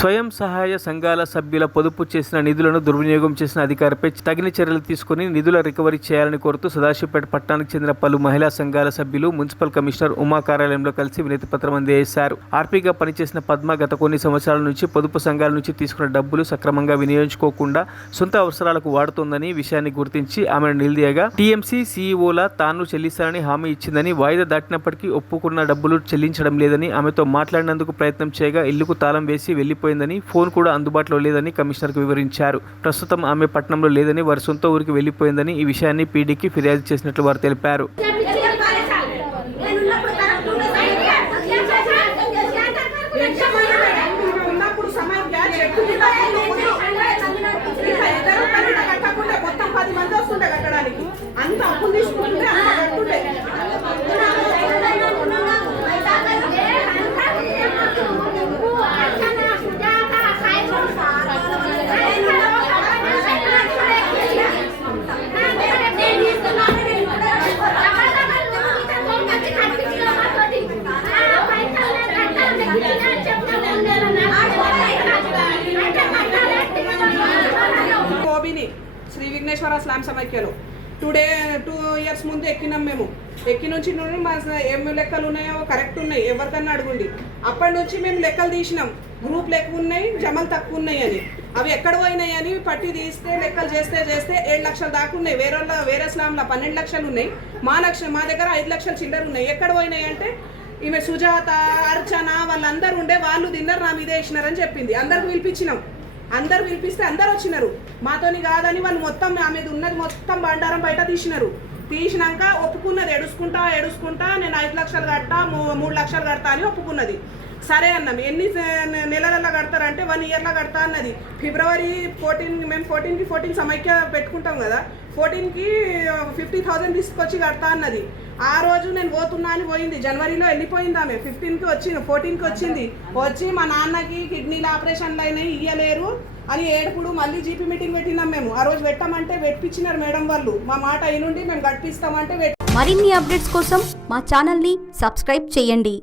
స్వయం సహాయ సంఘాల సభ్యుల పొదుపు చేసిన నిధులను దుర్వినియోగం చేసిన అధికారిపై తగిన చర్యలు తీసుకుని నిధుల రికవరీ చేయాలని కోరుతూ సదాశివపేట పట్టణానికి చెందిన పలు మహిళా సంఘాల సభ్యులు మున్సిపల్ కమిషనర్ ఉమా కార్యాలయంలో కలిసి వినతి పత్రం అందజేశారు. ఆర్పీగా పనిచేసిన పద్మ గత కొన్ని సంవత్సరాల నుంచి పొదుపు సంఘాల నుంచి తీసుకున్న డబ్బులు సక్రమంగా వినియోగించుకోకుండా సొంత అవసరాలకు వాడుతోందని విషయాన్ని గుర్తించి ఆమెను నిలదీయగా టీఎంసీ సీఈఓల తాను చెల్లిస్తానని హామీ ఇచ్చిందని, వాయిదా దాటినప్పటికీ ఒప్పుకున్న డబ్బులు చెల్లించడం లేదని, ఆమెతో మాట్లాడినందుకు ప్రయత్నం చేయగా ఇల్లుకు తాళం వేసి వెళ్లిపోయిందని, ఫోన్ కూడా అందుబాటులో లేదని కమిషనర్కు వివరించారు. ప్రస్తుతం ఆమె పట్టణంలో లేదని, వారి సొంత ఊరికి వెళ్లిపోయిందని ఈ విషయాన్ని పీడీకి ఫిర్యాదు చేసినట్లు వారు తెలిపారు. శ్రీ విఘ్నేశ్వర స్లామ్ సమైక్యలో 2 ఇయర్స్ ముందు ఎక్కినాం. మేము ఎక్కి నుంచి మా ఏం లెక్కలు ఉన్నాయో కరెక్ట్ ఉన్నాయి, ఎవరికన్నా అడుగుండి. అప్పటి నుంచి మేము లెక్కలు తీసినాం, గ్రూప్లు ఎక్కువ ఉన్నాయి, జమలు తక్కువ ఉన్నాయి అని. అవి ఎక్కడ పోయినాయి అని పట్టి తీస్తే లెక్కలు చేస్తే 7 లక్షలు దాకా ఉన్నాయి. వేరే స్లామ్లో 12 లక్షలు ఉన్నాయి, మా దగ్గర 5 లక్షల చిల్లర ఉన్నాయి. ఎక్కడ పోయినాయి అంటే ఈమె సుజాత, అర్చన వాళ్ళందరూ ఉండే, వాళ్ళు తిన్నారు, నా మీదే వేసినారని చెప్పింది. అందరికి పిలిపించినాం, అందరు పిలిపిస్తే అందరు వచ్చినారు. మాతోని కాదని వాళ్ళు మొత్తం ఆమె ఉన్నది మొత్తం బండారం బయట తీసినాక ఒప్పుకున్నది. ఏడుసుకుంటా నేను 5 లక్షలు కడతా, 3 లక్షలు కడతా అని ఒప్పుకున్నది. సరే అన్నాం. ఎన్ని నెలలలో కడతారంటే 1 ఇయర్లో కడతా అన్నది. ఫిబ్రవరి 14 మేము 14 సమైక్య పెట్టుకుంటాం కదా, 14కి 50,000 తీసుకొచ్చి కడతా అన్నది. ఆ రోజు నేను పోతున్నా అని పోయింది. జనవరిలో వెళ్ళిపోయింది ఆమె. 15కి వచ్చింది, 14కి వచ్చింది. వచ్చి మా నాన్నకి కిడ్నీల ఆపరేషన్లు అయినాయి, ఇయ్యలేరు అని ఏడుపుడు. మళ్ళీ జీపీ మీటింగ్ పెట్టినాం మేము. ఆ రోజు పెట్టామంటే పెట్టించినారు మేడం వాళ్ళు. మా మాట అయినుండి మేము కట్టిస్తామంటే. మరిన్ని అప్డేట్స్ కోసం మా ఛానల్ని సబ్స్క్రైబ్ చేయండి.